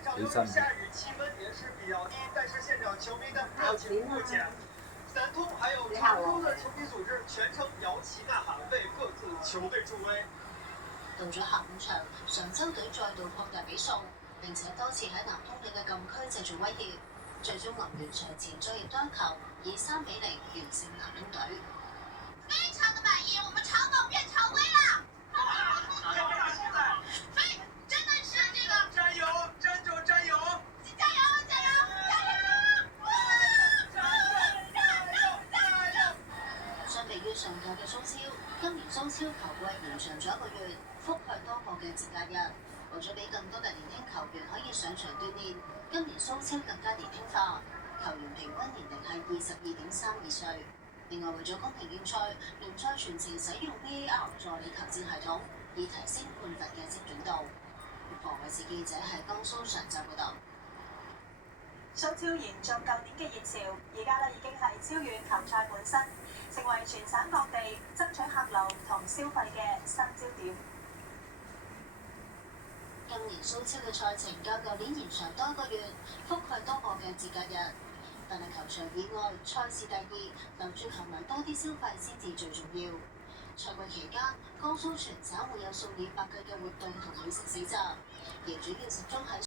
起身。下雨，气温也是比較低，但是現場球迷的熱情不減。三通還有常州的球迷組織全程搖旗吶喊，為各自球隊助威。到咗下半場，常州隊再度擴大比數，並且多次喺南通里嘅禁區製造威脅，最終臨完場前再入多一球，以3-0完勝南通隊。非常的滿意，我們長保變常威了。真的是這個加油，珍珠加油！加油加油加油！相比於上屆嘅蘇超，今年蘇超球季延長咗1個月，覆蓋多個嘅節假日，為咗俾更多嘅年輕球員可以上場鍛鍊，今年蘇超更加年輕化，球員平均年齡係22.32歲。另外為咗公平競賽，聯賽全程使用 VAR 助理投資系統，以提升判罰嘅精準度。何偉志記者喺江蘇常州報道。蘇超延續舊年嘅熱潮，而家已經係超越球賽本身，成為全省各地爭取客流同消費嘅新焦點。今年蘇超嘅賽程較舊年延長多1個月，覆蓋多個嘅節假日。但係球場以外，賽事第二，留住球迷多啲消費先至最重要。賽季期間，江蘇全省會有數以百計嘅活動同美食市集，而主要集中喺